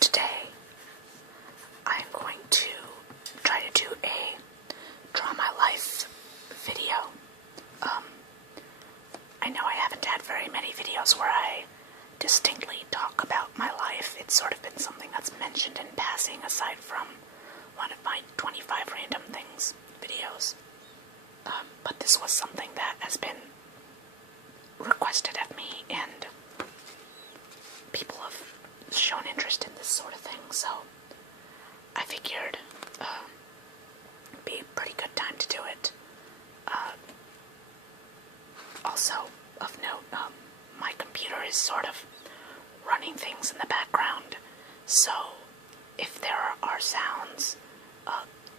today I'm going to try to do a Draw My Life video. I know I haven't had very many videos where I distinctly talk about my life. It's sort of been something that's mentioned in passing aside from one of my 25 random things videos. But this was something that has been requested of me, and people have shown interest in this sort of thing, so I figured it'd be a pretty good time to do it. Also, of note, my computer is sort of running things in the background, so if there are sounds,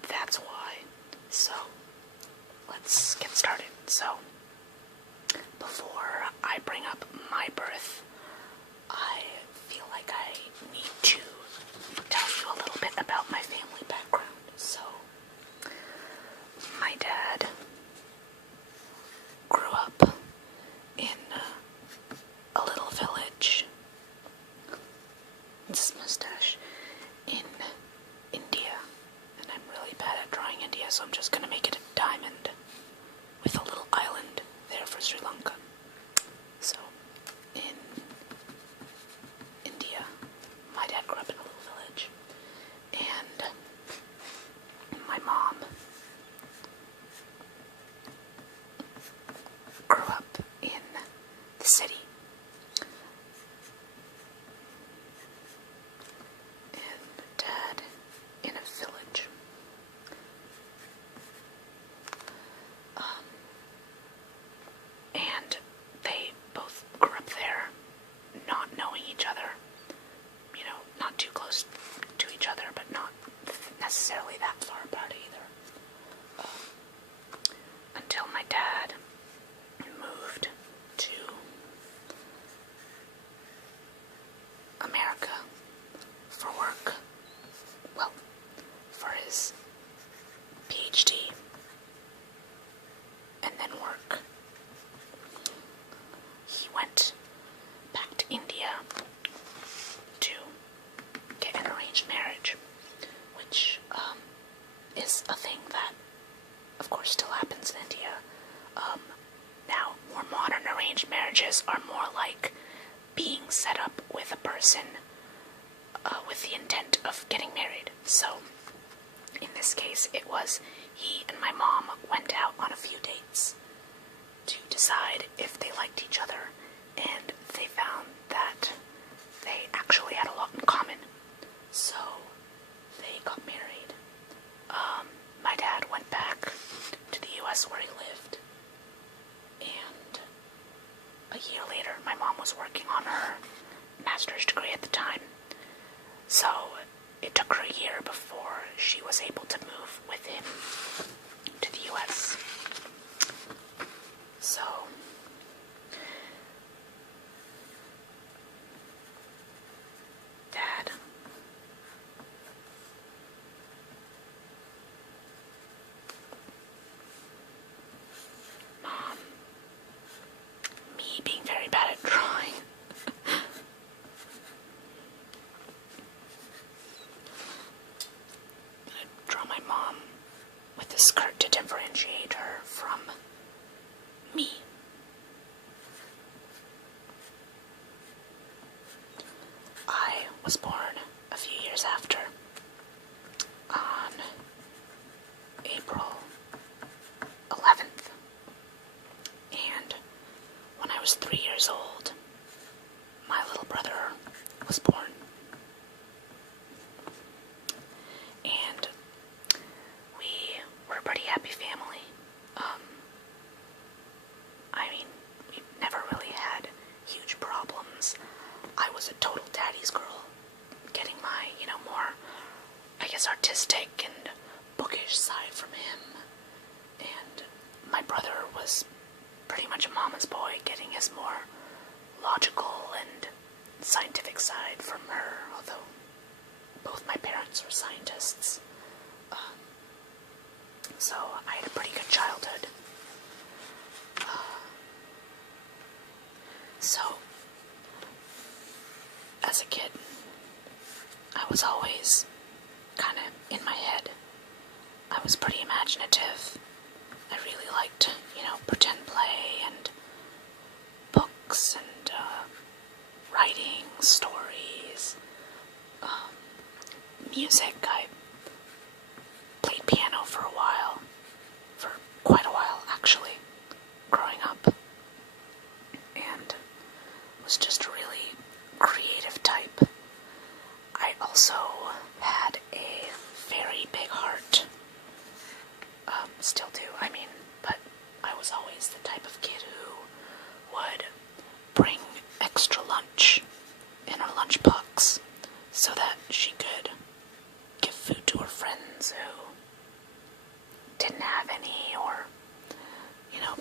that's why. So, let's get started. So, before I bring up my birth, I feel like I need to tell you a little bit about my family background. So, my dad grew up in a little village, this mustache, in India, and I'm really bad at drawing India, so I'm just gonna make it a diamond with a little island there for Sri Lanka. So, in India, my dad grew up in a little village, and my mom grew up in the city. And Dad in a village. And they both grew up there, not knowing each other. You know, not too close to each other, but not necessarily that far apart either. Until my dad moved to America for work. Well, for his PhD. And then work. He went back to India to get an arranged marriage, which is a thing that, of course, still happens in India. Now, more modern arranged marriages are more like being set up with a person with the intent of getting married. So, in this case, it was he and my mom went out on a few dates to decide if they liked each other, and they found that they actually had a lot in common. So, they got married. My dad went back to the US where he lived, and a year later, my mom was working on her master's degree at the time. So, it took her a year before she was able to move with him to the US. So, Dad Mom, me being very bad at drawing. I draw my mom with a skirt to differentiate her from me. I was born a few years after, on April 11th, and when I was 3 years old, my little brother was born. And we were a pretty happy family. I mean, we never really had huge problems. I was a total daddy's girl, getting my, more, I guess, artistic and bookish side from him. And my brother was pretty much a mama's boy, getting his more logical and scientific side from her, although both my parents were scientists. So I had a pretty good childhood. So, as a kid, in my head, I was pretty imaginative. I really liked, pretend play and books and writing, stories, music. I played piano for quite a while actually, growing up, and was just a really creative type. I also had a very big heart. Still do, but I was always the type of kid who would bring extra lunch in her lunchbox so that she could give food to her friends who didn't have any, or,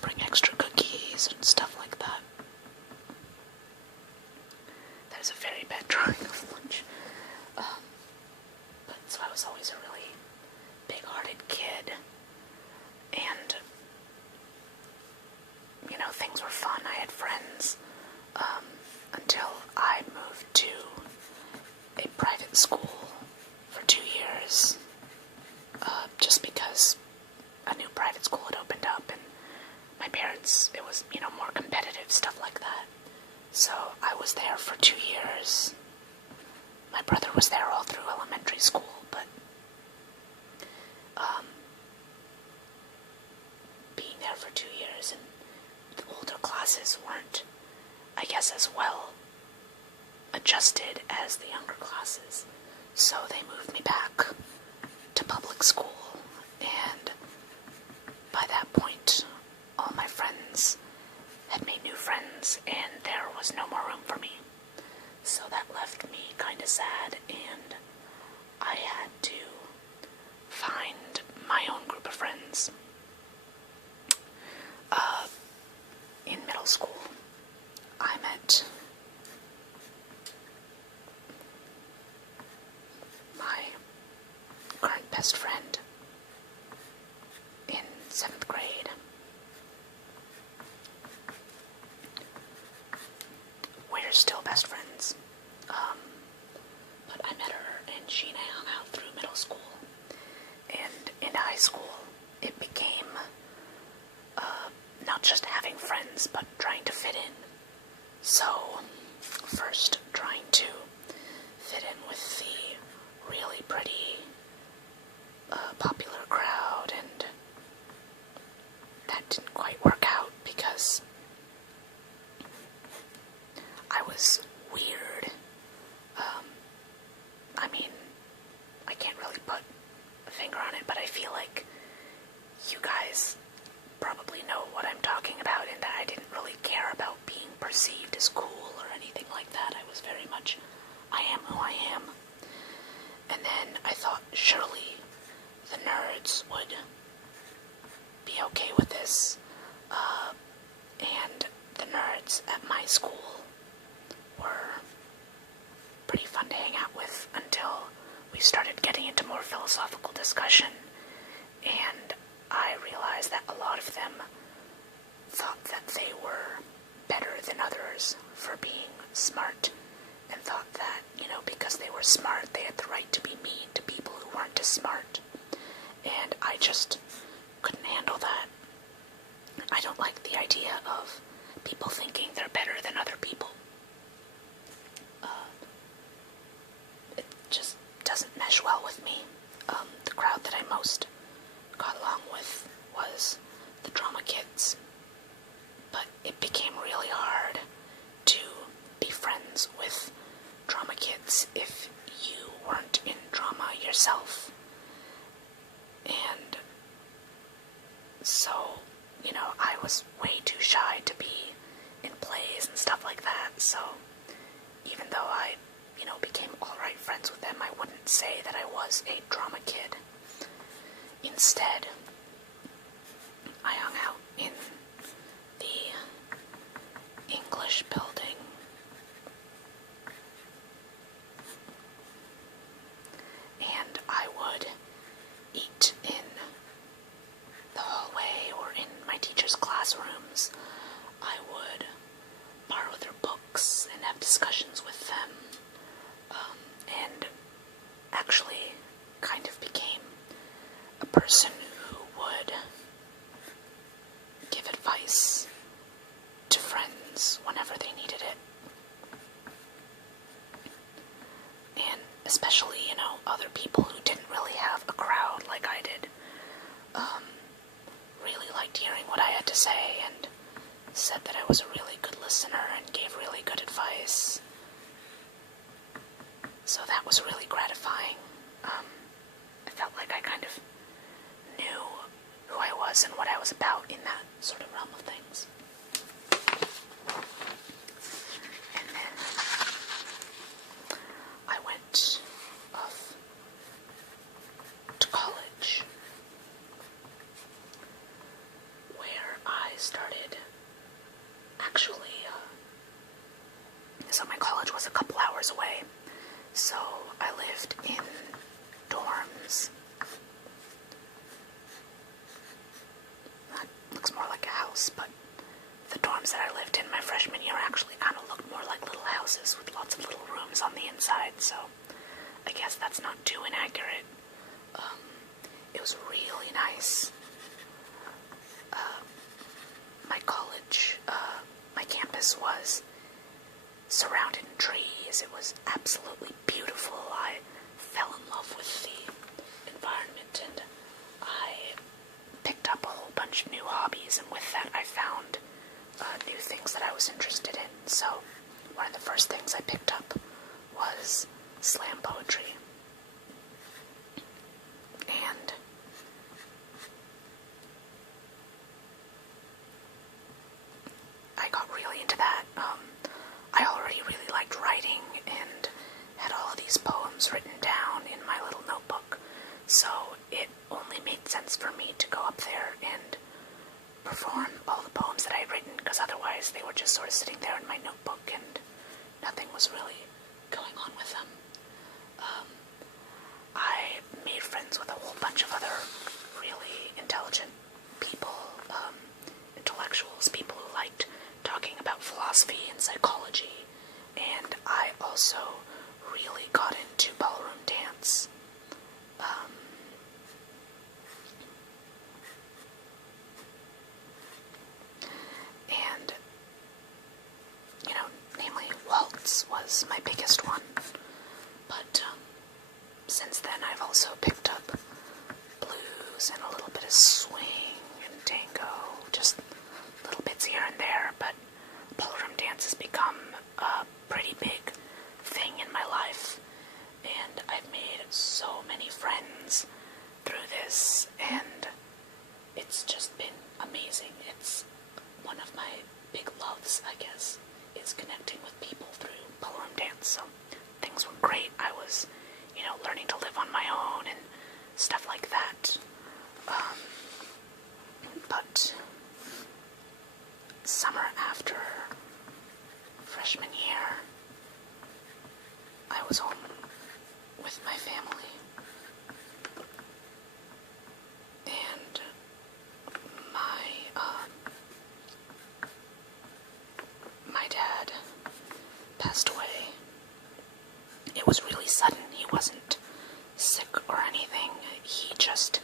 bring extra cookies and stuff like that. That is a very bad drawing of lunch. But so I was always a really big-hearted kid, and, things were fun. I had friends, until I moved to a private school for 2 years, just because a new private school had opened up, and my parents, it was, more competitive, stuff like that. So I was there for 2 years. My brother was there all through elementary school, but being there for 2 years, and the older classes weren't, I guess, as well adjusted as the younger classes. So they moved me back to public school, and by that point, all my friends had made new friends, and there was no more room for me. So that left me kind of sad, and I had to find my own group of friends. In middle school, I met my current best friend in 7th grade. We're still best friends. But I met her, and she and I hung out through middle school. And in high school, it became not just having friends, but trying to fit in. So, first trying to fit in with the really pretty, popular crowd, and that didn't quite work out because I was weird. I can't really put a finger on it, but I feel like you guys probably know what I'm talking about, in that I didn't really care about being perceived as cool or anything like that. I was very much, I am who I am. And then I thought, surely the nerds would be okay with this. And the nerds at my school were pretty fun to hang out with until we started getting into more philosophical discussion, and I realized that a lot of them thought that they were better than others for being smart, and thought that, because they were smart, they had the right to be mean to people who weren't as smart. And I just couldn't handle that. I don't like the idea of people thinking they're better than other people. It just doesn't mesh well with me. The crowd that I most got along with was the drama kids. But it became really hard to be friends with drama kids if you weren't in drama yourself. And so, I was way too shy to be in plays and stuff like that. So even though I, became alright friends with them, I wouldn't say that I was a drama kid. Instead, I hung out in the English building, and I would eat in the hallway or in my teacher's classrooms. I would borrow their books and have discussions with them, and actually kind of became especially, other people who didn't really have a crowd like I did, really liked hearing what I had to say and said that I was a really good listener and gave really good advice. So that was really gratifying. I felt like I kind of knew who I was and what I was about in that sort of realm of things. And then I went off to college, where I started actually, so my college was a couple hours away, so I lived in dorms. That looks more like a house, but the dorms that I lived in my freshman year actually kind of looked more like little houses with lots of little rooms on the inside, so I guess that's not too inaccurate. It was really nice. My college, my campus was surrounded in trees. It was absolutely beautiful. I fell in love with the environment, and I picked up a whole bunch of new hobbies, and with that I found new things that I was interested in. So one of the first things I picked up was slam poetry. And I got really into that. I already really liked writing and had all of these poems written down in my little notebook, so it only made sense for me to go up there and perform all the poems that I had written, because otherwise they were just sort of sitting there in my notebook and nothing was really going on with them. I made friends with a whole bunch of other really intelligent people, intellectuals, people who liked talking about philosophy and psychology, and I also really got into ballroom dance. And, namely waltz was my biggest one, but since then I've also picked up blues and a little bit of swing and tango, just little bits here and there, but ballroom dance has become a pretty big thing in my life, and I've made so many friends through this, and it's just been amazing. It's one of my big loves, I guess, is connecting with people through ballroom dance, so things were great. I was, learning to live on my own and stuff like that, but summer after freshman year, I was home with my family, and my dad passed away. It was really sudden. He wasn't sick or anything. He just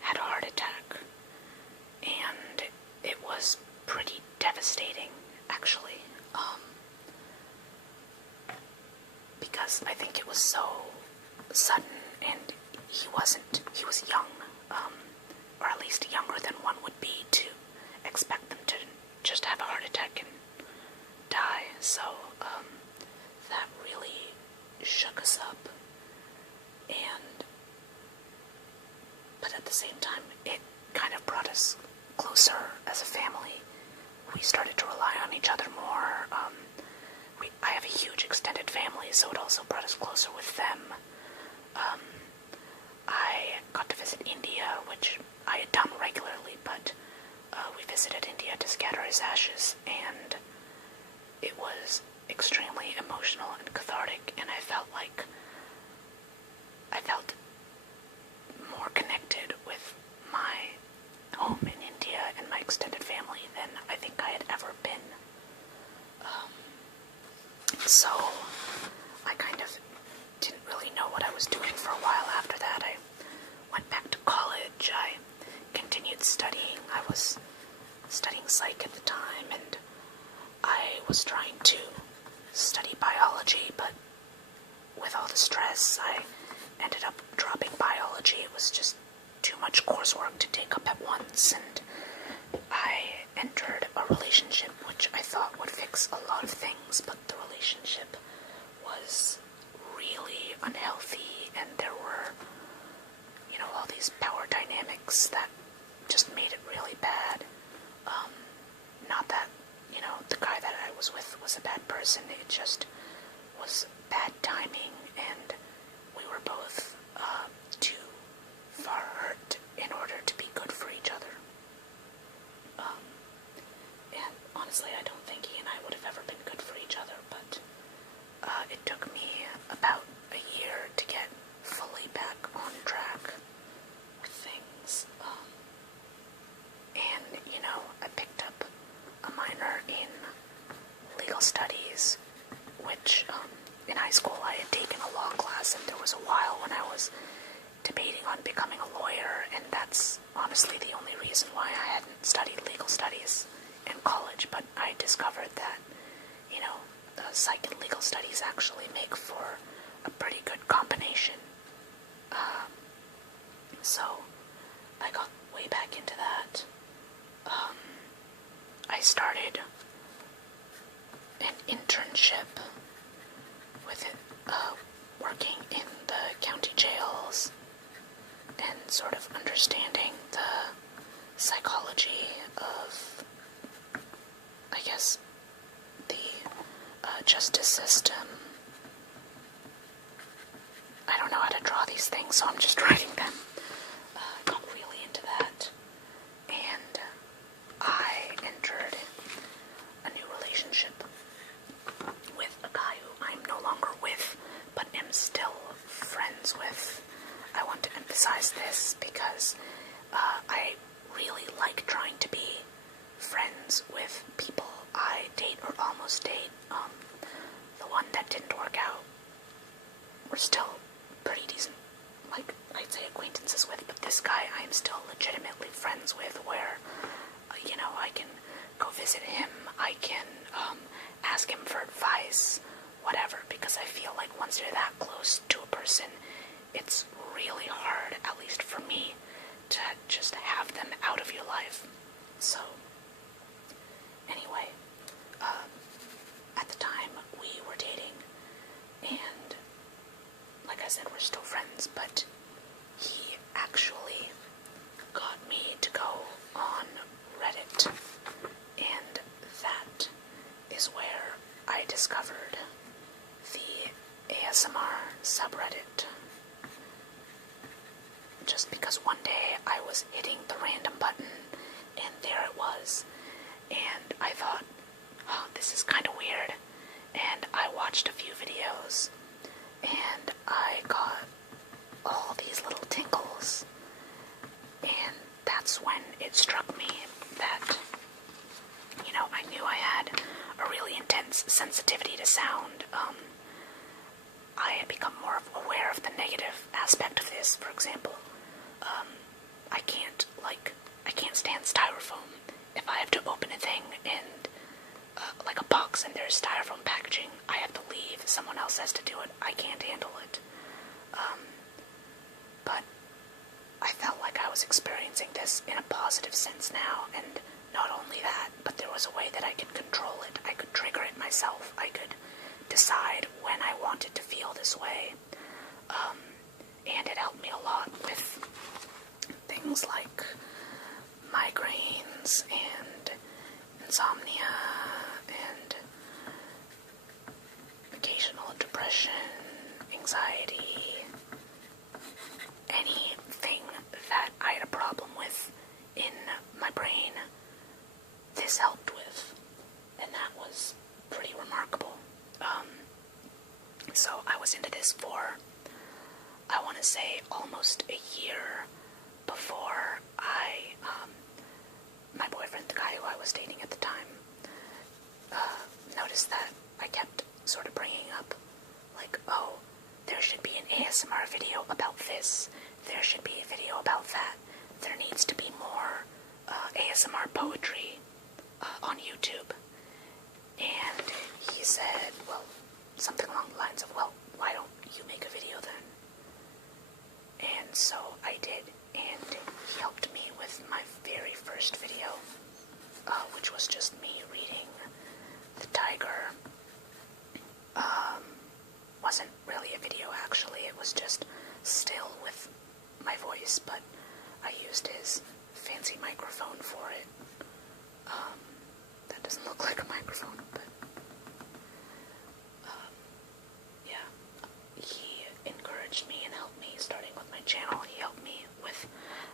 had a heart attack, and it was pretty devastating, actually, because I think it was so sudden, and he was young, or at least younger than one would be to expect them to just have a heart attack and die, so that really shook us up, but at the same time, it kind of brought us closer as a family. We started to rely on each other more. I have a huge extended family, so it also brought us closer with them. I got to visit India, which I had done regularly, but we visited India to scatter his ashes, and it was extremely emotional and cathartic, and I felt more connected with my home in India and my extended family than I think I had ever been. So I kind of didn't really know what I was doing for a while after that. I went back to college. I continued studying. I was studying psych at the time, and I was trying to study biology, but with all the stress, I ended up dropping biology. It was just too much coursework to take up at once, and I entered a relationship which I thought would fix a lot of things, but the relationship was really unhealthy, and there were, all these power dynamics that just made it really bad. Not that, the guy that I was with was a bad person, it just was bad timing, and we were both too far hurt in order to be good for each other. And honestly, I don't think he and I would have ever been good for each other, but it took me about a year to get fully back on track with things. And, I picked up a minor in legal studies, which in high school I had taken a law class, and there was a while when I was debating on becoming a lawyer, and that's honestly the only reason why I hadn't studied legal studies in college. But I discovered that, psych and legal studies actually make for a pretty good combination. So I got way back into that. I started an internship with it, working in the county jails and sort of understanding the psychology of, I guess, the justice system. I don't know how to draw these things, so I'm just writing them. Got really into that, and I entered a new relationship with a guy who I'm no longer with, but am still friends with. I want to emphasize this because I really like trying to be friends with people I date or almost date. The one that didn't work out, we're still pretty decent, I'd say acquaintances with, but this guy I am still legitimately friends with, where, I can go visit him, I can ask him for advice, whatever, because I feel like once you're that close to a person, it's really hard, at least for me, to just have them out of your life. So, anyway, at the time we were dating, and like I said, we're still friends, but he actually got me to go on Reddit, and that is where I discovered the ASMR subreddit. Just because one day I was hitting the random button, and there it was, and I thought, oh, this is kind of weird, and I watched a few videos, and I got all these little tingles, and that's when it struck me that, I knew I had a really intense sensitivity to sound. I had become more aware of the negative aspect of this. For example, I can't stand styrofoam. If I have to open a thing and, like a box, and there's styrofoam packaging, I have to leave. Someone else has to do it. I can't handle it. But I felt like I was experiencing this in a positive sense now, and not only that, but there was a way that I could control it. I could trigger it myself. I could decide when I wanted to feel this way. And it helped me a lot with things like migraines and insomnia and occasional depression, anxiety, anything that I had a problem with in my brain, this helped with, and that was pretty remarkable. So I was into this for, I want to say, almost a year before my boyfriend, the guy who I was dating at the time, noticed that I kept sort of bringing up, like, oh, there should be an ASMR video about this, there should be a video about that, there needs to be more ASMR poetry on YouTube. And he said, well, something along the lines of, well, why don't you make a video then. And so I did, and he helped me with my very first video, which was just me reading The Tiger. Wasn't really a video actually, it was just still with my voice, but I used his fancy microphone for it. That doesn't look like a microphone, but yeah, he encouraged me and helped me starting with my channel. He helped me with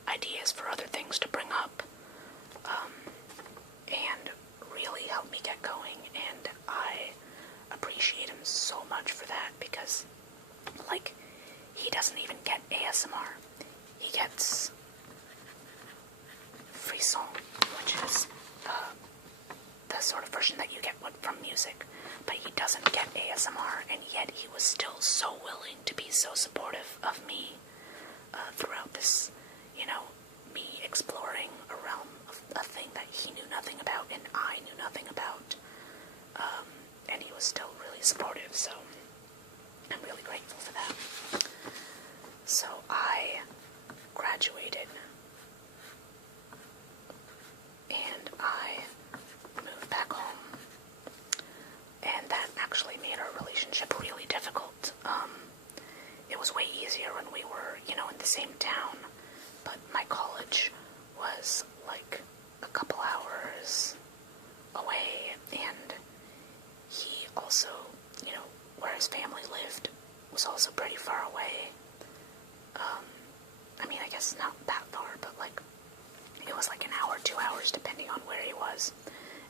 ideas for other things to bring up, and really helped me get going, and I appreciate him so much for that, because, like, he doesn't even get ASMR. He gets frisson, which is the sort of version that you get from music, but he doesn't get ASMR, and yet he was still so willing to be so supportive of me throughout this, me exploring a realm of a thing that he knew nothing about and I knew nothing about, and he was still really supportive, so I'm really grateful for that. So I graduated, and I moved back home, and that actually made our relationship really difficult. It was way easier when we were, in the same town, but my college was like a couple hours away, and he also, where his family lived was also pretty far away. I guess not that far, but like, it was like an hour, 2 hours, depending on where he was,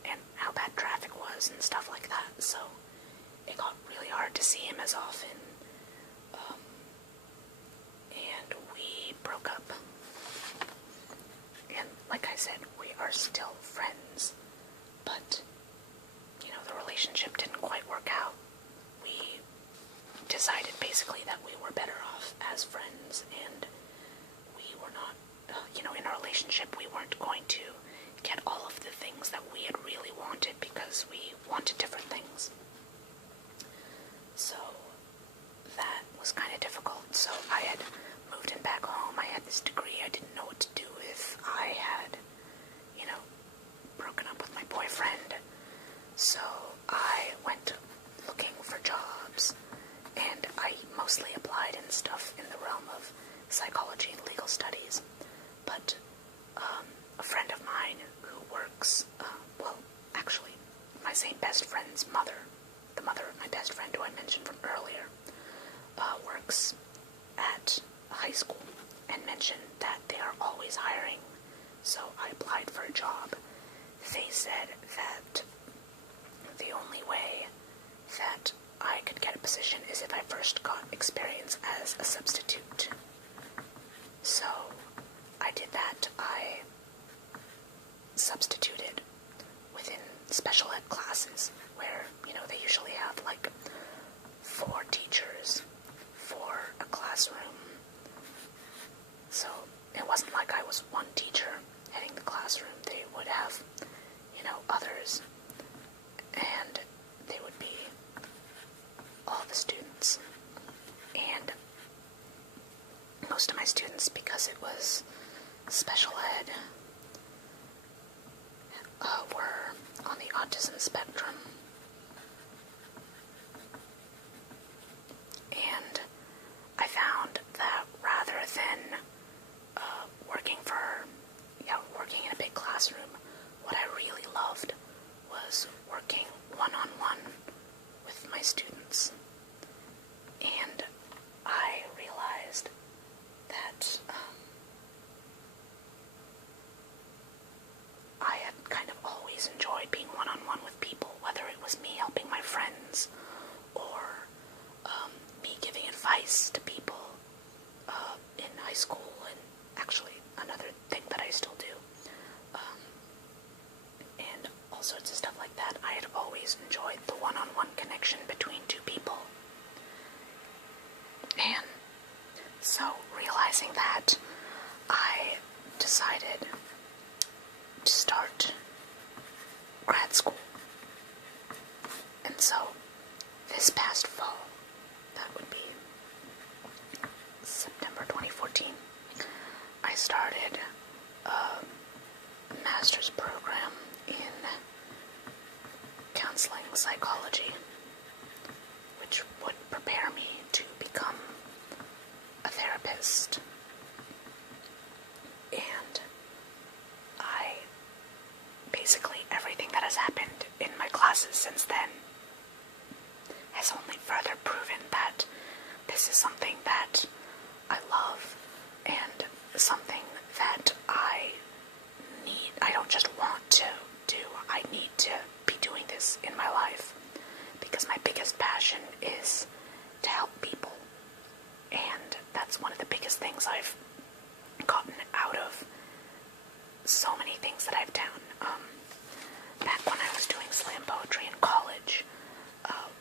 and how bad traffic was, and stuff like that, so it got really hard to see him as often, and we broke up, and like I said, we are still friends, but, the relationship didn't quite work out. We decided basically that we were better off as friends, and we were not, in our relationship, we weren't going to get all of the things that we had really wanted, because we wanted different things. So that was kind of difficult. So I had moved him back home. I had this degree I didn't know what to do with. I had, broken up with my boyfriend. So I went looking for jobs, and I mostly applied in stuff in the realm of psychology and legal studies. But a friend of mine who works, actually, my same best friend's mother, the mother of my best friend who I mentioned from earlier, works at a high school, and mentioned that they are always hiring. So I applied for a job. They said that the only way that I could get a position is if I first got experience as a substitute. So I did that. I substituted within special ed classes where, they usually have like 4 teachers for a classroom. So it wasn't like I was one teacher heading the classroom. They would have, others, and they would be all the students. And most of my students, because it was special ed, were on the autism spectrum. And I found that rather than working in a big classroom, what I really loved was working one-on-one with my students. And I realized that I had kind of always enjoyed being one-on-one with people, whether it was me helping my friends or me giving advice to people in high school, and actually another thing that I still do, and all sorts of stuff like that. I had always enjoyed the one-on-one connection between two people. And so, realizing that, I decided to start grad school. And so, this past fall, that would be psychology, which would prepare me to become a therapist. And basically everything that has happened in my classes since then has only further proven that this is something that I love and something that I need. I don't just want to do, I need to be doing this in my life, because my biggest passion is to help people, and that's one of the biggest things I've gotten out of so many things that I've done. Back when I was doing slam poetry in college,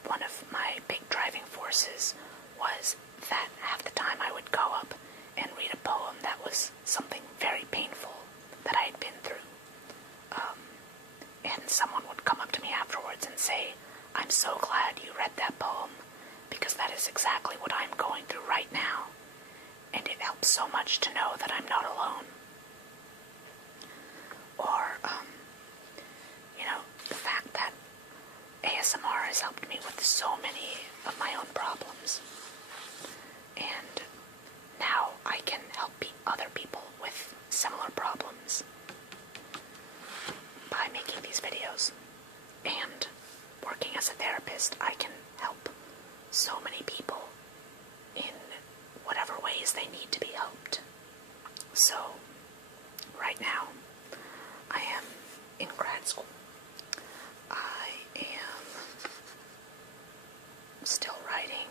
one of my big driving forces was that half the time I would go up and read a poem that was something very painful that I had been through. And someone would come up to me afterwards and say, "I'm so glad you read that poem, because that is exactly what I'm going through right now. And it helps so much to know that I'm not alone." Or, the fact that ASMR has helped me with so many of my own problems. And now I can help other people with similar problems by making these videos. And working as a therapist, I can help so many people in whatever ways they need to be helped. So, right now, I am in grad school. I am still writing.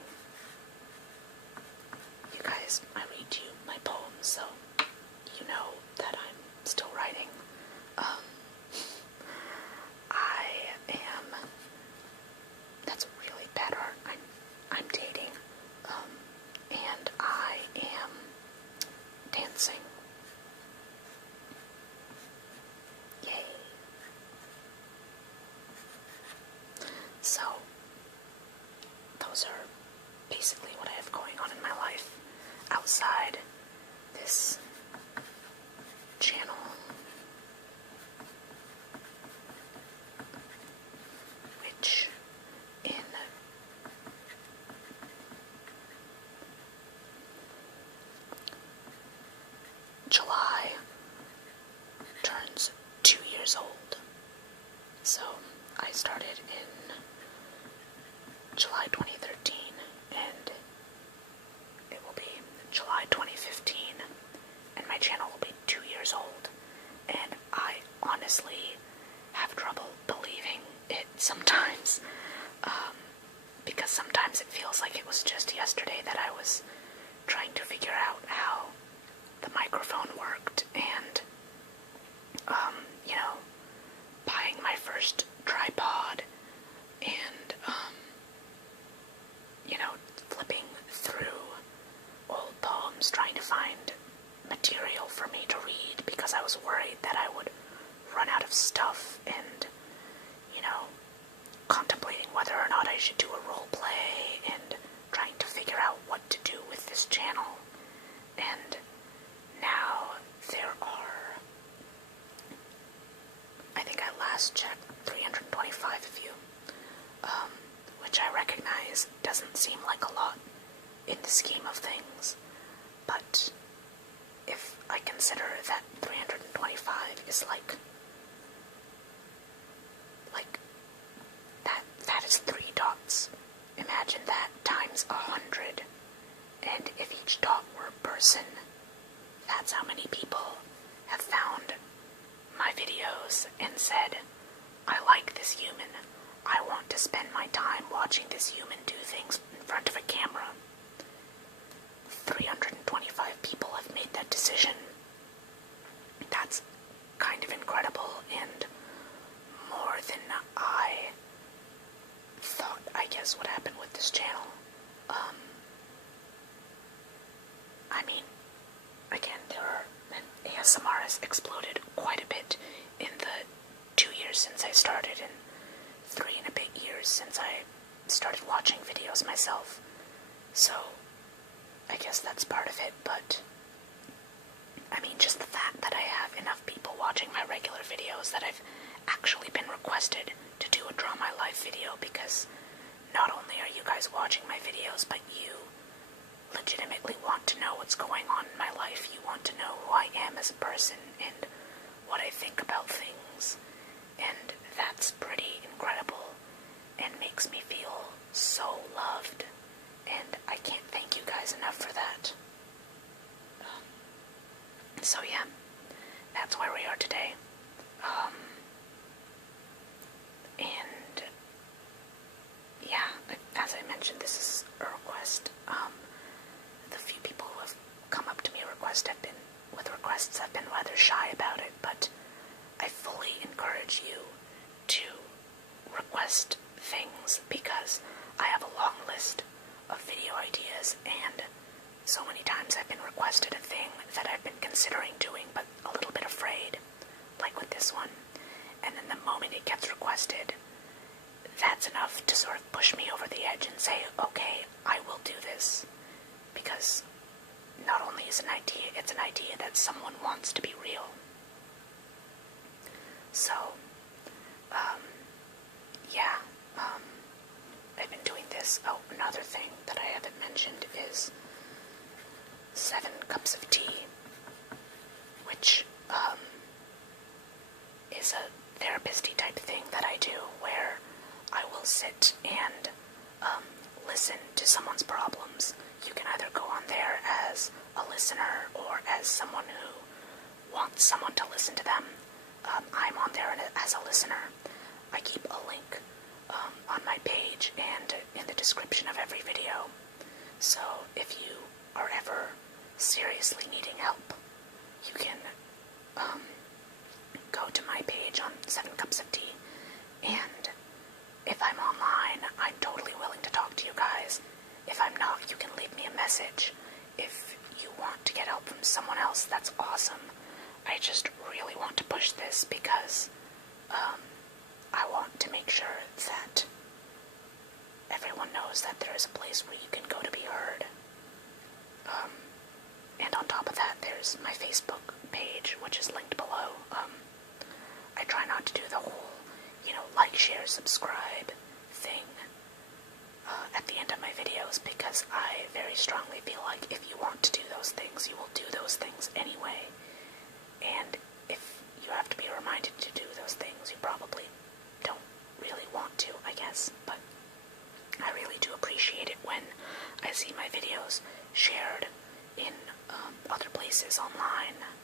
You guys, I read you my poems, so you know that I'm still writing. That's really bad art. I'm dating, and I am dancing. Yay. So, those are basically what I have going on in my life outside this channel. Which in July turns 2 years old. So I started in July 2013, and it will be July 2015, and my channel will be 2 years old. And I honestly have trouble believing it sometimes, because sometimes it feels like it was just yesterday that I was trying to figure out how the microphone worked, and buying my first tripod, and flipping through old poems trying to find material for me to read, because I was worried that I would run out of stuff, and contemplating whether or not I should do a role play, and trying to figure out what to do with this channel. And now there are, I think I last checked, 325 of you, which I recognize doesn't seem like a lot in the scheme of things, but if I consider that 325 is like that is 3 dots. Imagine that times 100, and if each dot were a person, that's how many people have found my videos and said, "I like this human. I want to spend my time watching this human do things in front of a camera." 325 people have made that decision. That's kind of incredible, and more than I thought, I guess, would happen with this channel. Again, ASMR has exploded quite a bit in the 2 years since I started, and 3 and a bit years since I started watching videos myself. So, I guess that's part of it, but I mean, just the fact that I have enough people watching my regular videos that I've actually been requested to do a Draw My Life video, because not only are you guys watching my videos, but you legitimately want to know what's going on in my life. You want to know who I am as a person and what I think about things. And that's pretty incredible and makes me feel so loved. And I can't thank you guys enough for that. So yeah, that's where we are today. And yeah, as I mentioned, this is a request. The few people who have come up to me with requests have been rather shy about it, but I fully encourage you to request things, because I have a long list of video ideas, and so many times I've been requested a thing that I've been considering doing but a little bit afraid, like with this one, and then the moment it gets requested, that's enough to sort of push me over the edge and say, okay, I will do this, because not only is an idea, it's an idea that someone wants to be real. So, yeah, I've been doing this. Oh, another thing that I haven't mentioned is 7 cups of tea, which, is a therapist-y type thing that I do, where I will sit and, listen to someone's problems. You can either go on there as a listener or as someone who wants someone to listen to them. I'm on there as a listener. I keep a link on my page and in the description of every video. So if you are ever seriously needing help, you can go to my page on 7 Cups of Tea, and if I'm online, I'm totally willing to talk to you guys. If I'm not, you can leave me a message. If you want to get help from someone else, that's awesome. I just really want to push this because I want to make sure that everyone knows that there is a place where you can go to be heard. And on top of that, there's my Facebook page, which is linked below. I try not to do the whole, like, share, subscribe thing at the end of my videos, because I very strongly feel like if you want to do those things, you will do those things anyway. And if you have to be reminded to do those things, you probably don't really want to, I guess. But I really do appreciate it when I see my videos shared in other places online.